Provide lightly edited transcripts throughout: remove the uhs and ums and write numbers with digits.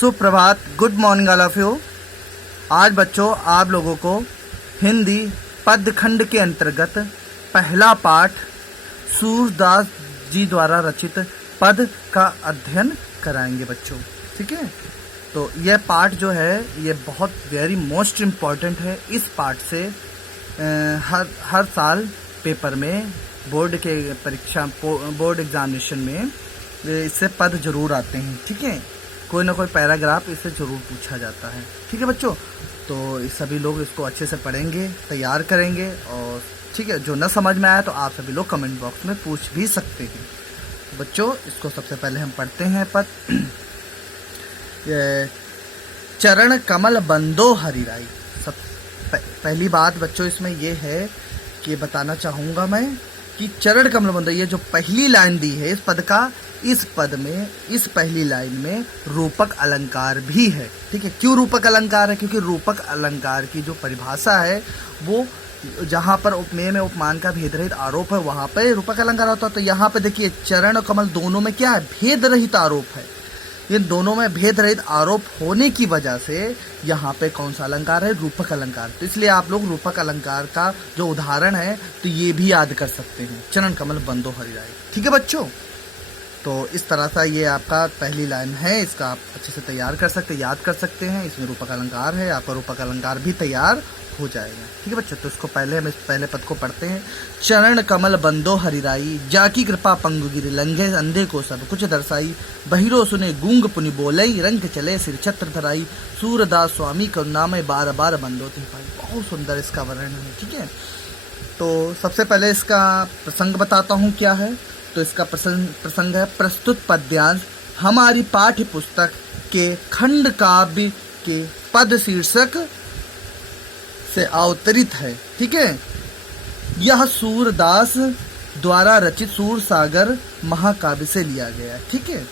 सुप्रभात, good morning all of you. आज बच्चों आप लोगों को हिंदी पदखंड के अंतर्गत पहला पाठ सूरदास जी द्वारा रचित पद का अध्ययन कराएंगे बच्चों, ठीक है। तो यह पाठ जो है ये बहुत वेरी मोस्ट इम्पॉर्टेंट है। इस पाठ से हर साल पेपर में बोर्ड के परीक्षा बोर्ड एग्जामिनेशन में इससे पद जरूर आते हैं, ठीक है। कोई ना कोई पैराग्राफ इससे जरूर पूछा जाता है, ठीक है बच्चों। तो सभी लोग इसको अच्छे से पढ़ेंगे, तैयार करेंगे और ठीक है, जो न समझ में आया तो आप सभी लोग कमेंट बॉक्स में पूछ भी सकते हैं। तो बच्चों इसको सबसे पहले हम पढ़ते हैं पद। चरण कमल बंदो हरिराई। सब पहली बात बच्चों इसमें यह है कि बताना चाहूँगा मैं कि चरण कमल बंदो, ये जो पहली लाइन दी है इस पद का, इस पद में इस पहली लाइन में रूपक अलंकार भी है, ठीक है। क्यों रूपक अलंकार है? क्योंकि रूपक अलंकार की जो परिभाषा है वो जहाँ पर उपमेय में उपमान का भेद रहित आरोप है वहाँ पे रूपक अलंकार होता है। तो यहाँ पे देखिए चरण और कमल दोनों में क्या है? भेद रहित आरोप है। इन दोनों में भेद रहित आरोप होने की वजह से यहाँ पे कौन सा अलंकार है? रूपक अलंकार। तो इसलिए आप लोग रूपक अलंकार का जो उदाहरण है तो ये भी याद कर सकते हैं, चरण कमल बंदो हरिराई, ठीक है बच्चों। तो इस तरह से ये आपका पहली लाइन है, इसका आप अच्छे से तैयार कर सकते हैं, याद कर सकते हैं। इसमें रूपक अलंकार है, आपका रूपक अलंकार भी तैयार हो जाएगा, ठीक है बच्चों। तो इसको हम इस पहले पद को पढ़ते हैं। चरण कमल बंदो हरिराई, जाकी कृपा पंगु गिरि, लंघे अंधे को सब कुछ दर्शाई, बहिरो सुने गूंग पुनि बोलई, रंग चले सिर छत्र धराई, सूरदास स्वामी करुणामय बार बार बंदो तिन पाई। बहुत सुंदर इसका वर्णन है, ठीक है। तो सबसे पहले इसका प्रसंग बताता हूँ क्या है। तो इसका प्रसंग है प्रस्तुत पद्यांश हमारी पाठ्य पुस्तक के खंड काव्य के पद शीर्षक से अवतरित है, ठीक है। यह सूरदास द्वारा रचित सूरसागर महाकाव्य से लिया गया है, ठीक है।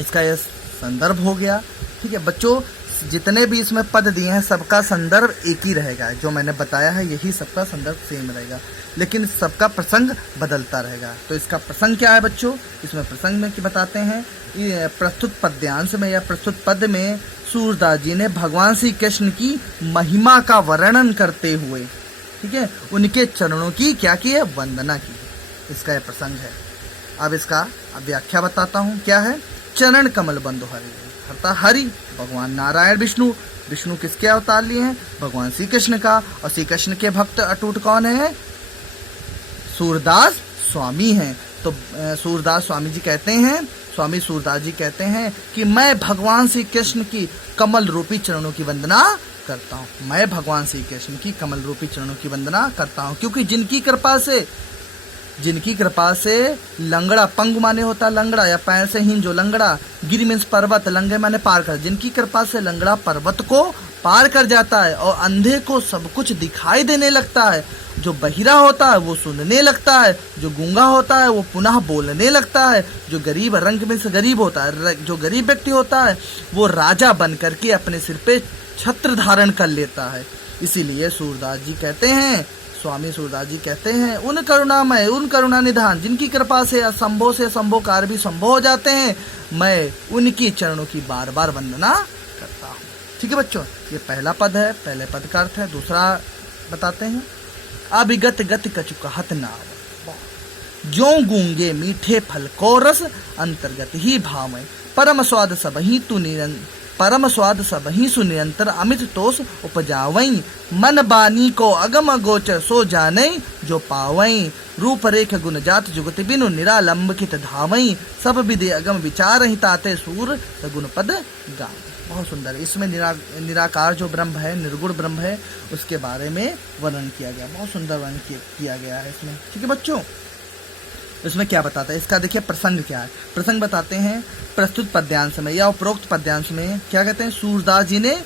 इसका यह संदर्भ हो गया, ठीक है बच्चों। जितने भी इसमें पद दिए हैं सबका संदर्भ एक ही रहेगा, जो मैंने बताया है यही सबका संदर्भ सेम रहेगा, लेकिन सबका प्रसंग बदलता रहेगा। तो इसका प्रसंग क्या है बच्चों? इसमें प्रसंग में क्या बताते हैं? ये प्रस्तुत पद्यांश में या प्रस्तुत पद में सूरदास जी ने भगवान श्री कृष्ण की महिमा का वर्णन करते हुए, ठीक है, उनके चरणों की क्या की है? वंदना की है। इसका यह प्रसंग है। अब इसका व्याख्या बताता हूँ क्या है। चरण कमल बंदो हरि, अर्थात हरि भगवान नारायण विष्णु। विष्णु किसके अवतार लिए हैं? भगवान श्री कृष्ण का। और श्री कृष्ण के भक्त अटूट कौन है? सूरदास स्वामी हैं। तो सूरदास स्वामी जी कहते हैं, स्वामी सूरदास जी कहते हैं कि मैं भगवान श्री कृष्ण की कमल रूपी चरणों की वंदना करता हूँ। मैं भगवान श्री कृष्ण की कमल रूपी चरणों की वंदना करता हूँ, क्योंकि जिनकी कृपा से लंगड़ा, पंग माने होता लंगड़ा या पैर से हीन जो लंगड़ा, गिरि मीन्स पर्वत, लंगे माने पार कर, जिनकी कृपा से लंगड़ा पर्वत को पार कर जाता है और अंधे को सब कुछ दिखाई देने लगता है, जो बहिरा होता है वो सुनने लगता है, जो गूंगा होता है वो पुनः बोलने लगता है, जो गरीब, रंग में से गरीब होता है, जो गरीब व्यक्ति होता है वो राजा बन करके अपने सिर पे छत्र धारण कर लेता है। इसीलिए सूरदास जी कहते हैं, स्वामी सूरदास जी कहते हैं, उन करुणामय, उन करुणा निधान जिनकी कृपा से असंभव से असंभव कार्य भी संभव हो जाते हैं, मैं उनकी चरणों की बार बार वंदना करता हूँ, ठीक है बच्चों। ये पहला पद है, पहले पद का अर्थ है। दूसरा बताते हैं। अभिगत गति कछु कहत नाव, जो गूंगे मीठे फल को रस, अंतर्गत ही भावय, परम स्वाद सबही तू परम स्वाद सबही सुनिरंतर, अमित तोष उपजावई, मन बानी को अगम गोचर सो जानई, जो पावई, रूप रेख गुण जात जुगति बिनु निरालंब कित धावई, सब विधि अगम विचार ही ताते सूर सगुण पद गान। बहुत सुंदर। इसमें निराकार जो ब्रह्म है, निर्गुण ब्रह्म है, उसके बारे में वर्णन किया गया। बहुत सुंदर वर्णन किया गया है इसमें, ठीक है बच्चों। इसमें क्या बताता है? इसका देखिए प्रसंग क्या है। प्रसंग बताते हैं प्रस्तुत पद्यांश में या उपरोक्त पद्यांश में क्या कहते हैं? सूरदास जी ने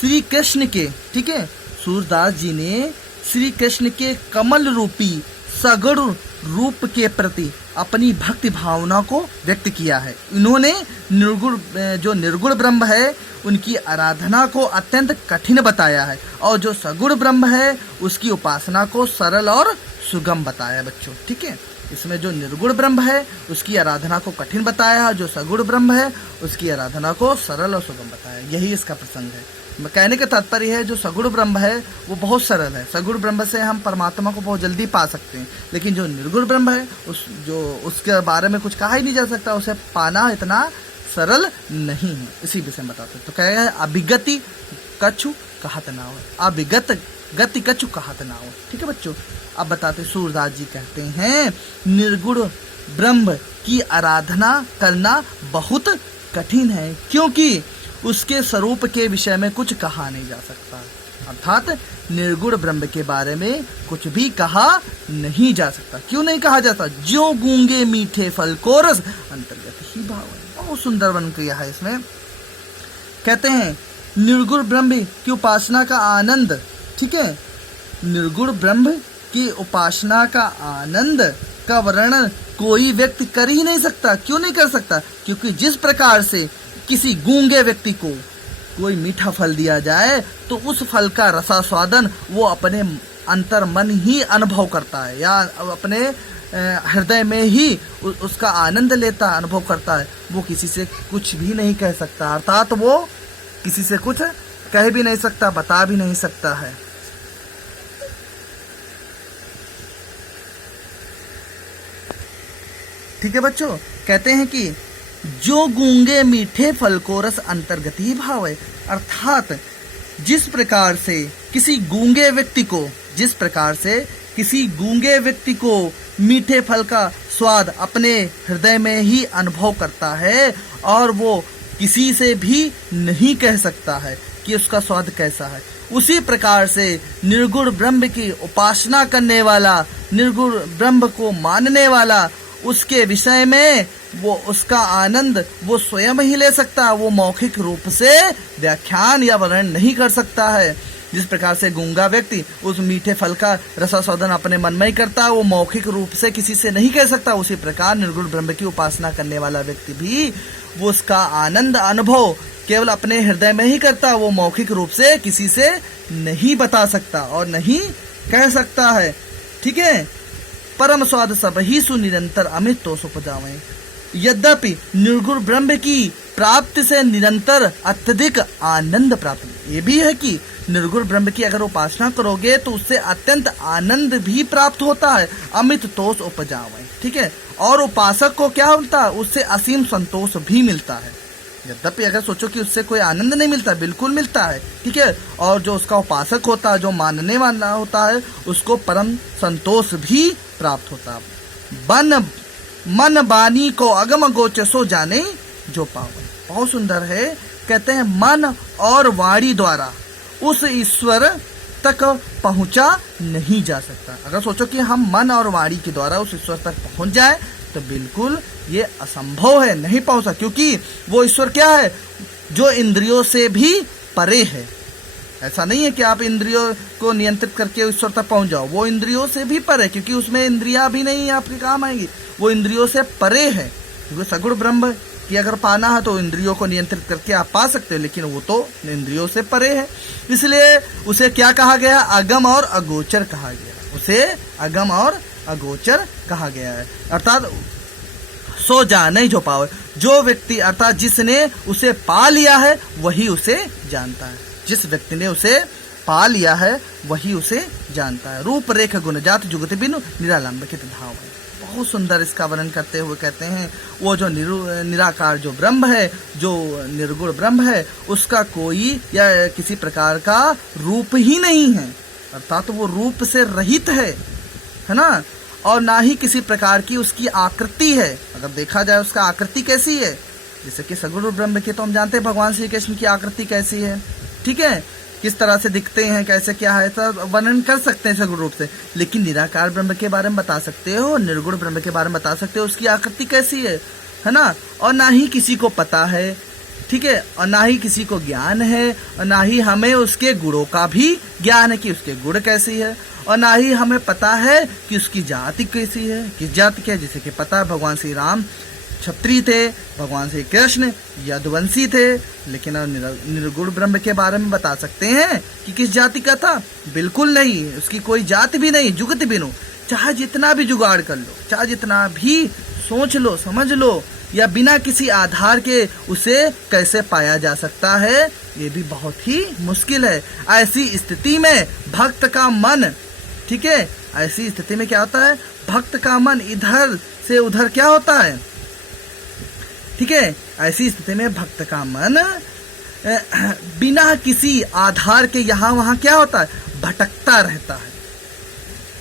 श्री कृष्ण के, ठीक है, सूरदास जी ने श्री कृष्ण के कमल रूपी सगुण रूप के प्रति अपनी भक्ति भावना को व्यक्त किया है। इन्होंने निर्गुण ब्रह्म है उनकी आराधना को अत्यंत कठिन बताया है, और जो सगुण ब्रह्म है उसकी उपासना को सरल और सुगम बताया बच्चों, ठीक है। इसमें जो निर्गुण ब्रह्म है उसकी आराधना को कठिन बताया, जो सगुण ब्रह्म है उसकी आराधना को सरल और सुगम बताया। यही इसका प्रसंग है। कहने का तात्पर्य है जो सगुण ब्रह्म है वो बहुत सरल है, सगुण ब्रह्म से हम परमात्मा को बहुत जल्दी पा सकते हैं, लेकिन जो निर्गुण ब्रह्म है उसके बारे में कुछ कहा ही नहीं जा सकता, उसे पाना इतना सरल नहीं है। इसी विषय में बताते हैं। तो कह है अभिगति कछु कहत ना हो, अभिगत गति कछु कहत ना हो। ठीक है बच्चों, अब बताते सूरदास जी कहते हैं निर्गुण ब्रह्म की आराधना करना बहुत कठिन है, क्योंकि उसके स्वरूप के विषय में कुछ कहा नहीं जा सकता। अर्थात निर्गुण ब्रह्म के बारे में कुछ भी कहा नहीं जा सकता। क्यों नहीं कहा जाता? जो गूंगे मीठे फल को रस अंतर्गत ही भाव है। बहुत सुंदर वर्णन किया है इसमें। कहते हैं निर्गुण ब्रह्म की उपासना का आनंद, ठीक है, निर्गुण ब्रह्म की उपासना का आनंद का वर्णन कोई व्यक्ति कर ही नहीं सकता। क्यों नहीं कर सकता? क्योंकि जिस प्रकार से किसी गूंगे व्यक्ति को कोई मीठा फल दिया जाए तो उस फल का रसास्वादन वो अपने अंतर मन ही अनुभव करता है, या अपने हृदय में ही उसका आनंद लेता, अनुभव करता है। वो किसी से कुछ भी नहीं कह सकता, अर्थात वो किसी से कुछ कह भी नहीं सकता, बता भी नहीं सकता है। ठीक है बच्चों, कहते हैं कि जो गूंगे मीठे फल को रस अंतर्गत ही भाव है। अर्थात जिस प्रकार से किसी गूंगे व्यक्ति को मीठे फल का स्वाद अपने हृदय में ही अनुभव करता है और वो किसी से भी नहीं कह सकता है कि उसका स्वाद कैसा है, उसी प्रकार से निर्गुण ब्रह्म की उपासना करने वाला, निर्गुण ब्रह्म को मानने वाला, उसके विषय में वो उसका आनंद वो स्वयं ही ले सकता है। वो मौखिक रूप से व्याख्यान या वर्णन नहीं कर सकता है। जिस प्रकार से गूंगा व्यक्ति उस मीठे फल का रसास्वादन अपने मन में ही करता है, वो मौखिक रूप से किसी से नहीं कह सकता। उसी प्रकार निर्गुण ब्रह्म की उपासना करने वाला व्यक्ति भी वो उसका आनंद अनुभव केवल अपने हृदय में ही करता है, वो मौखिक रूप से किसी से नहीं बता सकता और नहीं कह सकता है। ठीक है, परम स्वाद सब ही सुनिरंतर अमित तो सुपजावे। यद्यपि निर्गुण ब्रह्म की प्राप्ति से निरंतर अत्यधिक आनंद प्राप्त, ये भी है कि निर्गुण ब्रह्म की अगर उपासना करोगे तो उससे अत्यंत आनंद भी प्राप्त होता है। अमित तोष उपजावे, ठीक है, और उपासक को क्या होता है? उससे असीम संतोष भी मिलता है। यद्यपि अगर सोचो कि उससे कोई आनंद नहीं मिलता, बिल्कुल मिलता है। ठीक है, और जो उसका उपासक होता है, जो मानने वाला होता है, उसको परम संतोष भी प्राप्त होता है। मन बानी को अगम गोचर सो जाने जो पावन। बहुत सुंदर है। कहते हैं मन और वाणी द्वारा उस ईश्वर तक पहुंचा नहीं जा सकता। अगर सोचो कि हम मन और वाणी के द्वारा उस ईश्वर तक पहुंच जाए तो बिल्कुल ये असंभव है, नहीं पहुंचा, क्योंकि वो ईश्वर क्या है? जो इंद्रियों से भी परे है। ऐसा नहीं है कि आप इंद्रियों को नियंत्रित करके ईश्वर तक पहुंच जाओ, वो इंद्रियों से भी परे, क्योंकि उसमें इंद्रियां भी नहीं आपके काम आएंगी, वो इंद्रियों से परे है। क्योंकि सगुण ब्रह्म की अगर पाना है तो इंद्रियों को नियंत्रित करके आप पा सकते हो, लेकिन वो तो इंद्रियों से परे है। इसलिए उसे क्या कहा गया? अगम और अगोचर कहा गया। उसे अगम और अगोचर कहा गया है। अर्थात सो जाने जो पावे, जो व्यक्ति अर्थात जिसने उसे पा लिया है वही उसे जानता है। जिस व्यक्ति ने उसे पा लिया है वही उसे जानता है। रूप रेख गुण जात जुगति बिनु निरालंब के धाव है। बहुत सुंदर इसका वर्णन करते हुए कहते हैं वो जो निराकार जो ब्रह्म है, जो निर्गुण ब्रह्म है, उसका कोई या किसी प्रकार का रूप ही नहीं है, अर्थात वो रूप से रहित है ना, और ना ही किसी प्रकार की उसकी आकृति है। अगर देखा जाए उसका आकृति कैसी है, जैसे कि सगुण ब्रह्म की तो हम जानते हैं भगवान श्री कृष्ण की आकृति कैसी है, ठीक है, किस तरह से दिखते हैं, कैसे क्या है, सब वर्णन कर सकते हैं सगुण रूप से। लेकिन निराकार ब्रह्म के बारे में बता सकते हो, निर्गुण ब्रह्म के बारे में बता सकते हो उसकी आकृति कैसी है ना, और ना ही किसी को पता है, ठीक है, और ना ही किसी को ज्ञान है, और ना ही हमें उसके गुणों का भी ज्ञान है कि उसके गुण कैसी है, और ना ही हमें पता है कि उसकी जाति कैसी है, किस जाति के। जैसे कि पता है भगवान श्री राम क्षत्रिय थे, भगवान श्री कृष्ण यदुवंशी थे, लेकिन निर्गुण ब्रह्म के बारे में बता सकते हैं कि किस जाति का था? बिल्कुल नहीं, उसकी कोई जाति भी नहीं, जुगति बिनु, चाहे जितना भी जुगाड़ कर लो, चाहे जितना भी सोच लो, समझ लो, या बिना किसी आधार के उसे कैसे पाया जा सकता है, ये भी बहुत ही मुश्किल है। ऐसी स्थिति में भक्त का मन, ठीक है, ऐसी स्थिति में क्या होता है, भक्त का मन इधर से उधर क्या होता है, ठीक है, ऐसी स्थिति में भक्त का मन बिना किसी आधार के यहाँ वहाँ क्या होता है, भटकता रहता है।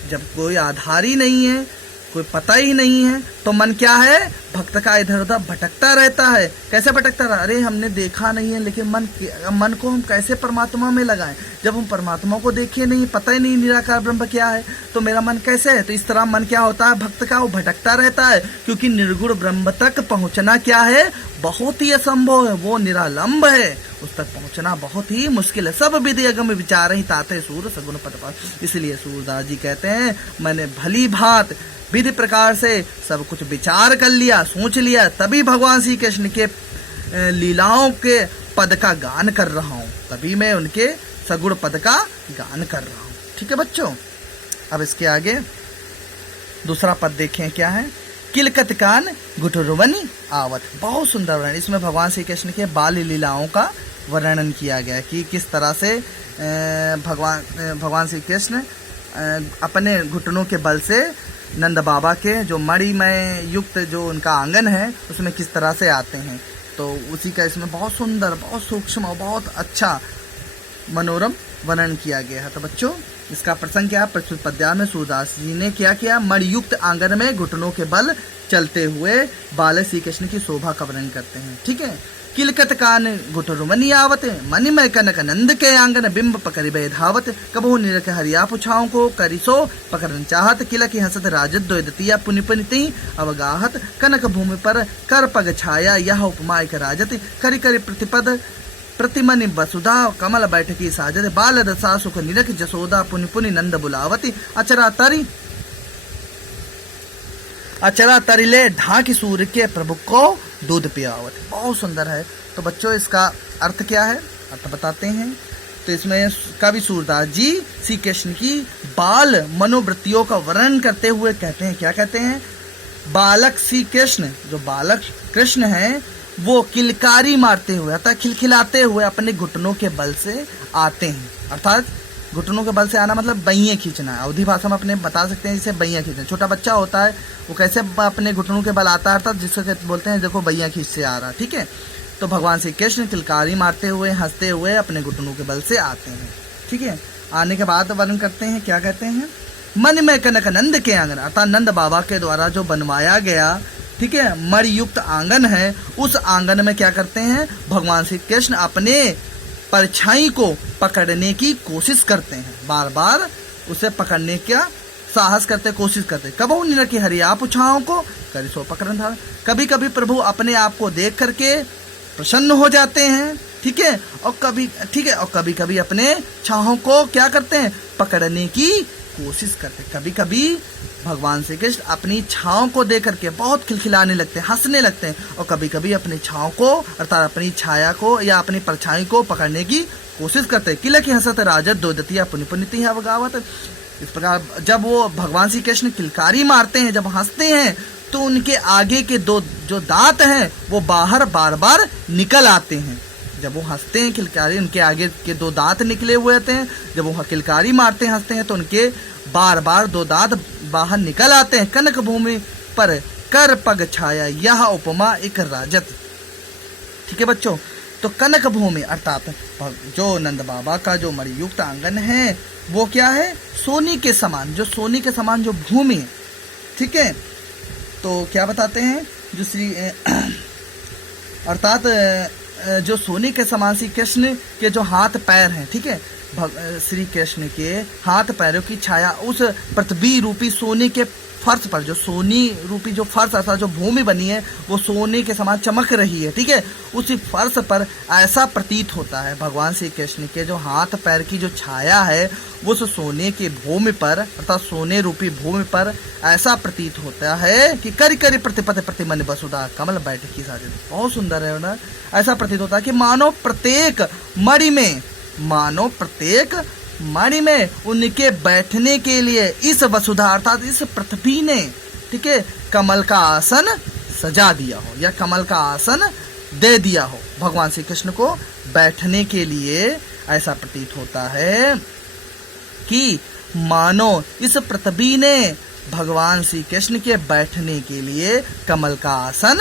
जब कोई आधार ही नहीं है, कोई पता ही नहीं है, तो मन क्या है, भक्त का इधर उधर भटकता रहता है। कैसे भटकता रहा, अरे हमने देखा नहीं है, लेकिन मन को हम कैसे परमात्मा में लगाएं, जब हम परमात्मा को देखे नहीं, पता ही नहीं निराकार ब्रह्म क्या है, तो मेरा मन कैसे है। तो इस तरह मन क्या होता है, भक्त का, वो भटकता रहता है, क्योंकि निर्गुण ब्रह्म तक पहुंचना क्या है, बहुत ही असंभव है, वो निरालंब है, उस तक पहुंचना बहुत ही मुश्किल है। सब विधि अगम विचार ही ताते सूर सगुण पद, इसलिए सूरदास जी कहते हैं, मैंने भली भांत विधि प्रकार से सब कुछ विचार कर लिया, सोच लिया, तभी भगवान श्री कृष्ण के लीलाओं के पद का गान कर रहा हूँ, तभी मैं उनके सगुण पद का गान कर रहा हूँ। ठीक है बच्चों, अब इसके आगे दूसरा पद देखें क्या है, किलकत कान गुटुरवनी आवत। बहुत सुंदर वर्णन, इसमें भगवान श्री कृष्ण के बाल लीलाओं का वर्णन किया गया कि किस तरह से भगवान श्री कृष्ण अपने घुटनों के बल से नंद बाबा के जो मणिमय युक्त जो उनका आंगन है उसमें किस तरह से आते हैं। तो उसी का इसमें बहुत सुंदर, बहुत सूक्ष्म और बहुत अच्छा मनोरम वर्णन किया गया है। तो बच्चों इसका प्रसंग क्या है, प्रस्तुत पद्या में सूरदास जी ने क्या किया, मणियुक्त आंगन में घुटनों के बल चलते हुए बाल श्री कृष्ण की शोभा का वर्णन करते हैं। ठीक है, किलकत कान गुटुरमनी आवत, मणिमय कनक नंद के आंगन बिंब पकड़िबे धावत, कबहू निरख हरिया पुछाओं को करिसो पकड़न चाहत, किलक हसत राजत द्वैदतिया पुनि पुनिति अवगाहत, कनक भूमि पर कर पग छाया यह उपमा एक राजत, करि करि प्रतिपद प्रतिमनि वसुधा कमल बैठकी साजत, बाल दशा सुख निरख जसोदा पुनि पुनि नंद बुलावती, अचरा तरिले ढाकी सूर्य के प्रभु को दूध पियावत। बहुत सुंदर है। तो बच्चों इसका अर्थ क्या है, अर्थ बताते हैं। तो इसमें कवि सूरदास जी श्री कृष्ण की बाल मनोवृत्तियों का वर्णन करते हुए कहते हैं, क्या कहते हैं, बालक श्री कृष्ण, जो बालक कृष्ण हैं वो किलकारी मारते हुए अर्थात खिलखिलाते हुए अपने घुटनों के बल से आते हैं। अर्थात घुटनों के बल से आना मतलब बैये खींचना, अवधि भाषा में अपने बता सकते हैं जिसे बैया खींचना। छोटा बच्चा होता है वो कैसे अपने घुटनों के बल आता है, अर्थात जिसको बोलते हैं देखो बैया खींच से आ रहा। ठीक है, तो भगवान श्री कृष्ण किलकारी मारते हुए हंसते हुए अपने घुटनों के बल से आते हैं। ठीक है, आने के बाद वर्णन करते हैं, क्या कहते हैं, मन में कनक नंद के आंगन, अर्थात नंद बाबा के द्वारा जो बनवाया गया, ठीक है, मणियुक्त आंगन है, उस आंगन में क्या करते हैं, भगवान श्री कृष्ण अपने परछाई को पकड़ने की कोशिश करते हैं, बार बार उसे पकड़ने का साहस करते, कोशिश करते। कबहू निरखी हरिया पुछाओं को करिसो पकड़न धार, कभी कभी प्रभु अपने आप को देख करके प्रसन्न हो जाते हैं। ठीक है, और कभी कभी अपने छाहों को क्या करते हैं, पकड़ने की कोशिश करते। कभी कभी भगवान श्री कृष्ण अपनी छाँव को देख करके बहुत खिलखिलाने लगते हैं, हंसने लगते हैं, और कभी कभी अपनी छाँव को अर्थात अपनी छाया को या अपनी परछाई को पकड़ने की कोशिश करते हैं। किलक हंसत राजत द्वैदतिया पुनि पुनिति अवगावत। इस प्रकार जब वो भगवान श्री कृष्ण किलकारी मारते हैं, जब हंसते हैं, तो उनके आगे के दो जो दांत हैं वो बाहर बार बार निकल आते हैं। जब वो हंसते हैं किलकारी, उनके आगे के दो दांत निकले हुए होते हैं, जब वो किलकारी मारते हैं हंसते हैं तो उनके बार बार दो दांत बाहर निकल आते हैं। कनक भूमि पर कर पग छाया यह उपमा एक राजत। ठीक है बच्चों, तो कनक भूमि अर्थात जो नंद बाबा का जो मणियुक्त आंगन है वो क्या है, सोने के समान, जो सोने के समान जो भूमि है। ठीक है, तो क्या बताते हैं, जो श्री अर्थात जो सोने के समान श्री कृष्ण के जो हाथ पैर हैं, ठीक है, श्री कृष्ण के हाथ पैरों की छाया उस पृथ्वी रूपी सोने के फर्श पर, जो सोनी रूपी जो फर्श अर्थात जो भूमि बनी है वो सोने के समान चमक रही है। ठीक है, उसी फर्श पर ऐसा प्रतीत होता है, भगवान श्री कृष्ण के जो हाथ पैर की जो छाया है वो सोने की भूमि पर अर्थात सोने रूपी भूमि पर ऐसा प्रतीत होता है कि करि करि प्रतिपद प्रतिमन वसुधा कमल बैठकी साजिद। बहुत सुंदर है ना, ऐसा प्रतीत होता है कि मानो प्रत्येक मणि में उनके बैठने के लिए इस वसुधा अर्थात इस पृथ्वी ने, ठीक है, कमल का आसन सजा दिया हो या कमल का आसन दे दिया हो भगवान श्री कृष्ण को बैठने के लिए। ऐसा प्रतीत होता है कि मानो इस पृथ्वी ने भगवान श्री कृष्ण के बैठने के लिए कमल का आसन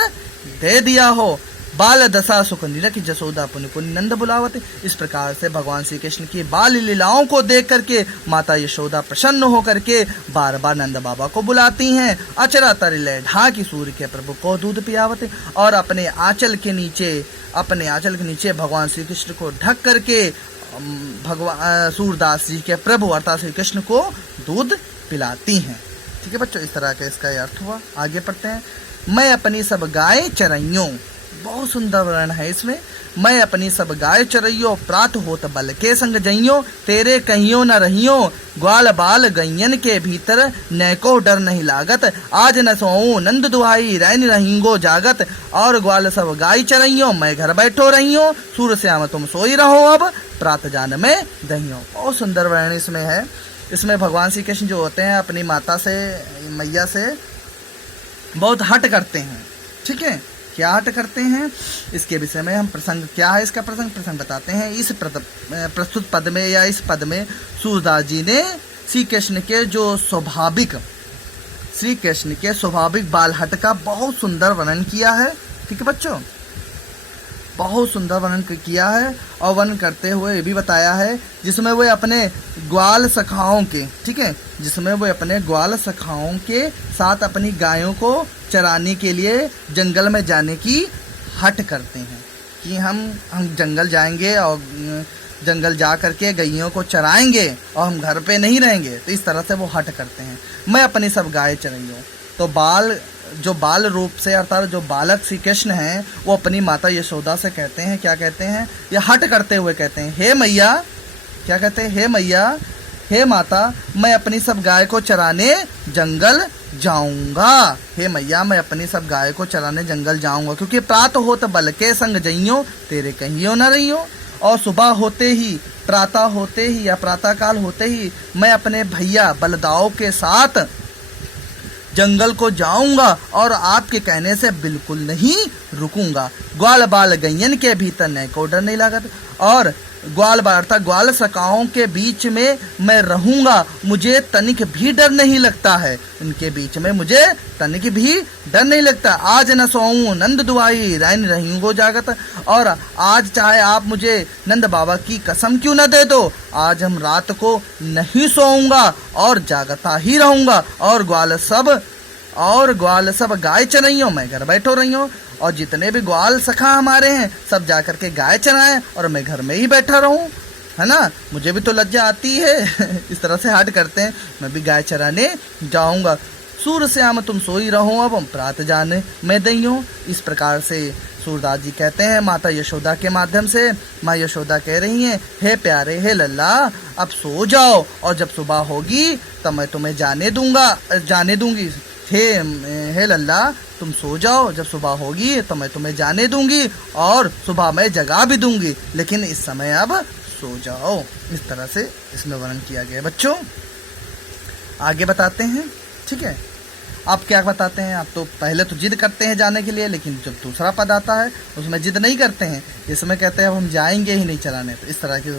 दे दिया हो। बाल दशा सुख नीरख जसोदा पुण्य पुण्य नंद बुलावत। इस प्रकार से भगवान श्री कृष्ण की बाल लीलाओं को देख करके माता यशोदा प्रसन्न होकर के बार बार नंद बाबा को बुलाती हैं। अचरा तरिले ढाकी सूर्य के प्रभु को दूध पियावत। और अपने आंचल के नीचे भगवान श्री कृष्ण को ढक करके भगवान सूरदास जी के प्रभु अर्थात श्री कृष्ण को दूध पिलाती हैं। ठीक है बच्चों, इस तरह का इसका अर्थ हुआ। आगे पढ़ते हैं। मैं अपनी सब गाय चरइयों, बहुत सुंदर वर्ण है इसमें। मैं अपनी सब गाय चरइयो, प्रात होत बल के संग जइयो, तेरे कहियो न रहियो, ग्वाल बाल गैयन के भीतर नैको डर नहीं लागत, आज न सोऊं नंद दुहाई रैन रहींगो जागत, और ग्वाल सब गाय चरइयो, मैं घर बैठो रहियो, सूर श्याम तुम सोई रहो अब, प्रात जान में दहियो। बहुत सुंदर वर्ण इसमें है। इसमें भगवान श्री कृष्ण जो होते हैं अपनी माता से, मैया से बहुत हट करते हैं। ठीक है, क्या हट करते हैं इसके विषय में हम प्रसंग, क्या है इसका प्रसंग बताते हैं। इस प्रस्तुत पद में या इस पद में सूरदास जी ने श्री कृष्ण के स्वाभाविक बाल हट का बहुत सुंदर वर्णन किया है। ठीक है बच्चों, बहुत सुंदर वर्णन किया है। और वर्णन करते हुए ये भी बताया है जिसमें वो अपने ग्वाल सखाओं के, ठीक है, जिसमें वो अपने ग्वाल सखाओं के साथ अपनी गायों को चराने के लिए जंगल में जाने की हट करते हैं कि हम जंगल जाएंगे और जंगल जा करके गैयों को चराएंगे और हम घर पे नहीं रहेंगे। तो इस तरह से वो हट करते हैं। मैं अपनी सब गाय चराइयों, तो बाल रूप से अर्थात जो बालक श्री कृष्ण हैं वो अपनी माता यशोदा से कहते हैं, क्या कहते हैं, या हट करते हुए कहते हैं, हे मैया, क्या कहते हैं, हे मैया, हे माता, मैं अपनी सब गाय को चराने जंगल जाऊंगा। हे मैया, मैं अपनी सब गाय को चराने जंगल जाऊंगा, क्योंकि प्रात होत बल के संग जइयो, तेरे कहियो न रहियो। और सुबह होते ही, प्रातः होते ही या प्रातः काल होते ही मैं अपने भैया बलदाओं के साथ जंगल को जाऊंगा और आपके कहने से बिल्कुल नहीं रुकूंगा। ग्वाल बाल गैयन के भीतर नैको डर नहीं लागत, और ग्वाल बाल अर्थात ग्वाल सखाओं के बीच में मैं रहूंगा, मुझे तनिक भी डर नहीं लगता है। इनके बीच में मुझे तनिक भी डर नहीं लगता। आज न सोऊं नंद दुआई रैन रहींगो जागत, और आज चाहे आप मुझे नंद बाबा की कसम क्यों न दे दो, आज हम रात को नहीं सोऊंगा और जागता ही रहूंगा। और ग्वाल सब गाय चराइयों, मैं घर बैठो रहियो, और जितने भी ग्वाल सखा हमारे हैं सब जाकर के गाय चराएं और मैं घर में ही बैठा रहूं, है ना। मुझे भी तो लज्जा आती है इस तरह से हट करते हैं। मैं भी गाय चराने जाऊंगा। सूर श्याम तुम सोई रहो, अब हम प्रात जाने मैं दइयो। इस प्रकार से सूरदास जी कहते हैं माता यशोदा के माध्यम से। माँ यशोदा कह रही हैं, हे प्यारे, हे लल्ला, अब सो जाओ, और जब सुबह होगी तब मैं तुम्हें जाने दूंगी। हे लल्ला, तुम सो जाओ, जब सुबह होगी तो मैं तुम्हें जाने दूंगी और सुबह मैं जगा भी दूंगी, लेकिन इस समय अब सो जाओ। इस तरह से इसमें वर्णन किया गया। बच्चों आगे बताते हैं। ठीक है, आप क्या बताते हैं, आप तो पहले तो जिद करते हैं जाने के लिए, लेकिन जब दूसरा पद आता है उसमें जिद नहीं करते हैं। इसमें कहते हैं अब हम जाएंगे ही नहीं चराने। तो इस तरह की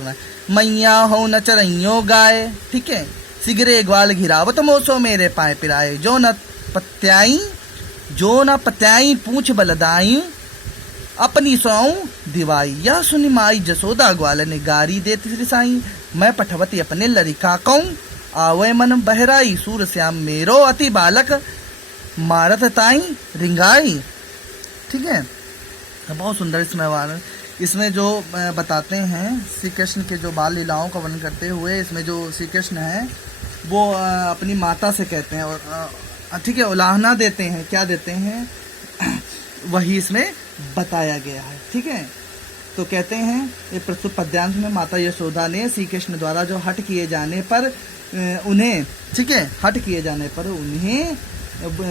मैया हो न चरइयो गाय, ठीक है, सिगरे ग्वाल घिरावत मोसो मेरे पाए पिराए, जो न पत्याई पूछ बलदाई, अपनी सौं दिवाई, यह सुनि माई जसोदा ग्वाल ने गारी देती रिसाई, मैं पठवती अपने लरिका कहूं, आवे मन बहराई, सूर श्याम मेरो अति बालक, मारत ताई रिंगाई। ठीक है, तो बहुत सुंदर इसमें जो बताते हैं श्री कृष्ण के जो बाल लीलाओं का वर्णन करते हुए, इसमें जो श्री कृष्ण है वो अपनी माता से कहते हैं और ठीक है उलाहना देते हैं। क्या देते हैं वही इसमें बताया गया है। ठीक है, तो कहते हैं ये प्रस्तुत पद्यांश में माता यशोदा ने श्री कृष्ण द्वारा जो हट किए जाने पर उन्हें, ठीक है, हट किए जाने पर उन्हें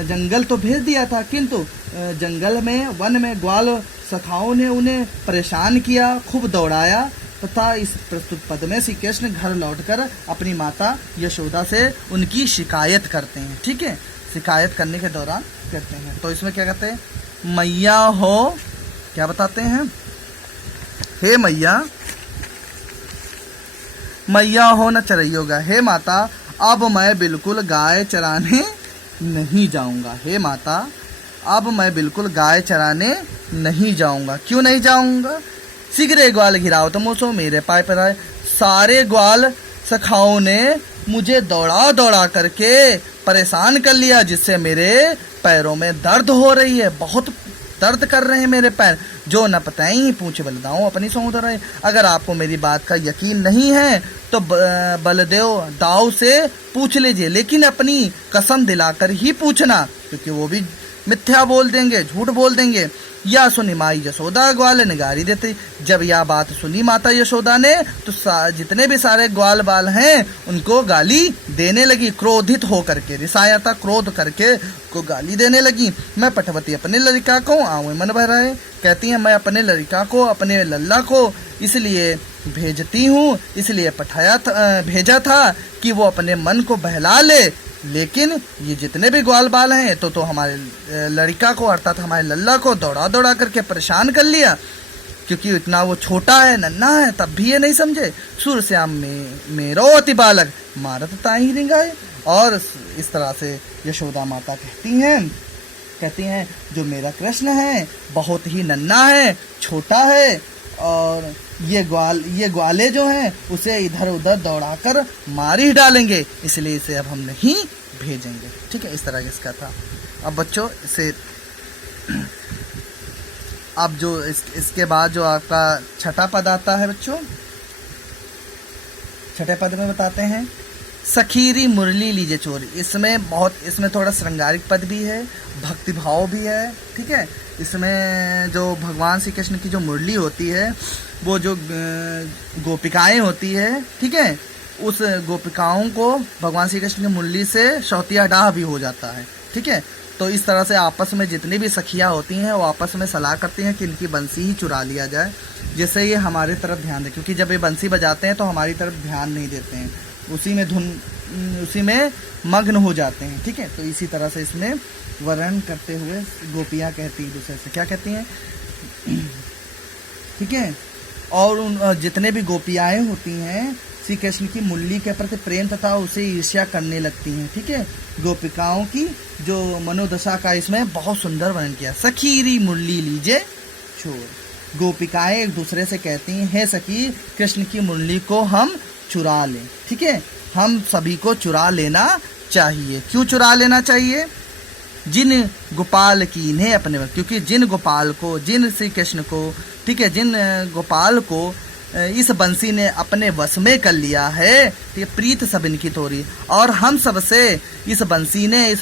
जंगल तो भेज दिया था, किंतु जंगल में वन में ग्वाल सखाओं ने उन्हें परेशान किया, खूब दौड़ाया, तथा इस प्रस्तुत पद में श्री कृष्ण घर लौटकर अपनी माता यशोदा से उनकी शिकायत करते हैं। ठीक है, शिकायत करने के दौरान कहते हैं, तो इसमें क्या कहते हैं, मैया हो, क्या बताते हैं, हे मैया, मैया हो न चरइयोगा, हे माता अब मैं बिल्कुल गाय चराने नहीं जाऊंगा। हे माता अब मैं बिल्कुल गाय चराने नहीं जाऊंगा। क्यों नहीं जाऊंगा? शीघ्र ग्वाल घिराओ तो मुझो मेरे पाए पर आए। सारे ग्वाल सखाओं ने मुझे दौड़ा दौड़ा करके परेशान कर लिया, जिससे मेरे पैरों में दर्द हो रही है, बहुत दर्द कर रहे हैं मेरे पैर। जो न पताई पूछ बलदाऊं अपनी सौंद रहे। अगर आपको मेरी बात का यकीन नहीं है तो बलदेव दाऊ से पूछ लीजिए, लेकिन अपनी कसम दिलाकर ही पूछना, क्योंकि वो भी मिथ्या बोल देंगे, झूठ बोल देंगे। या सुनी माई यशोदा ग्वाल निगारी देती। जब यह बात सुनी माता यशोदा ने तो जितने भी सारे ग्वाल बाल हैं उनको गाली देने लगी, क्रोधित होकर के, रिसायता क्रोध करके को गाली देने लगी। मैं पटवती अपने लड़का को आवे मन भर है, कहती हैं मैं अपने लड़का को, अपने लल्ला को इसलिए भेजती हूँ, इसलिए भेजा था कि वो अपने मन को बहला ले। लेकिन ये जितने भी ग्वाल बाल हैं तो हमारे लड़का को अर्थात हमारे लल्ला को दौड़ा दौड़ा करके परेशान कर लिया, क्योंकि इतना वो छोटा है, नन्हा है, तब भी ये नहीं समझे। सूरश्याम में मेरो अति बालक मारत ताही रिंगाए। और इस तरह से यशोदा माता कहती हैं जो मेरा कृष्ण है बहुत ही नन्हा है, छोटा है, और ये ग्वाले जो हैं उसे इधर उधर दौड़ाकर मार ही डालेंगे, इसलिए इसे अब हम नहीं भेजेंगे। ठीक है, इस तरह इसका था। अब बच्चों इसे अब जो इसके बाद जो आपका छठा पद आता है बच्चों, छठे पद में बताते हैं सखीरी मुरली लीजे चोरी। इसमें थोड़ा श्रृंगारिक पद भी है, भक्ति भाव भी है। ठीक है, इसमें जो भगवान श्री कृष्ण की जो मुरली होती है, वो जो गोपिकाएं होती है, ठीक है, उस गोपिकाओं को भगवान श्री कृष्ण की मुरली से शौतिया डाह भी हो जाता है। ठीक है, तो इस तरह से आपस में जितनी भी सखियां होती हैं वो आपस में सलाह करती हैं कि इनकी बंसी ही चुरा लिया जाए, जिससे ये हमारे तरफ ध्यान दे, क्योंकि जब ये बंसी बजाते हैं तो हमारी तरफ ध्यान नहीं देते हैं, उसी में मग्न हो जाते हैं। ठीक है, तो इसी तरह से इसमें वर्णन करते हुए गोपियाँ कहती हैं दूसरे से, क्या कहती हैं, ठीक है, और उन जितने भी गोपियाएँ होती हैं श्री कृष्ण की मुरली के प्रति प्रेम तथा उसे ईर्ष्या करने लगती हैं। ठीक है, गोपिकाओं की जो मनोदशा का इसमें बहुत सुंदर वर्णन किया। सखीरी मुरली लीजे चोर। गोपिकाएं एक दूसरे से कहती हैं हे सखी, कृष्ण की मुरली को हम चुरा लें। ठीक है, हम सभी को चुरा लेना चाहिए। क्यों चुरा लेना चाहिए? जिन गोपाल की इन्हें अपने, क्योंकि जिन गोपाल को, जिन श्री कृष्ण को, ठीक है, जिन गोपाल को इस बंसी ने अपने वश में कर लिया है, ये प्रीत सब इनकी तोरी, और हम सबसे इस बंसी ने, इस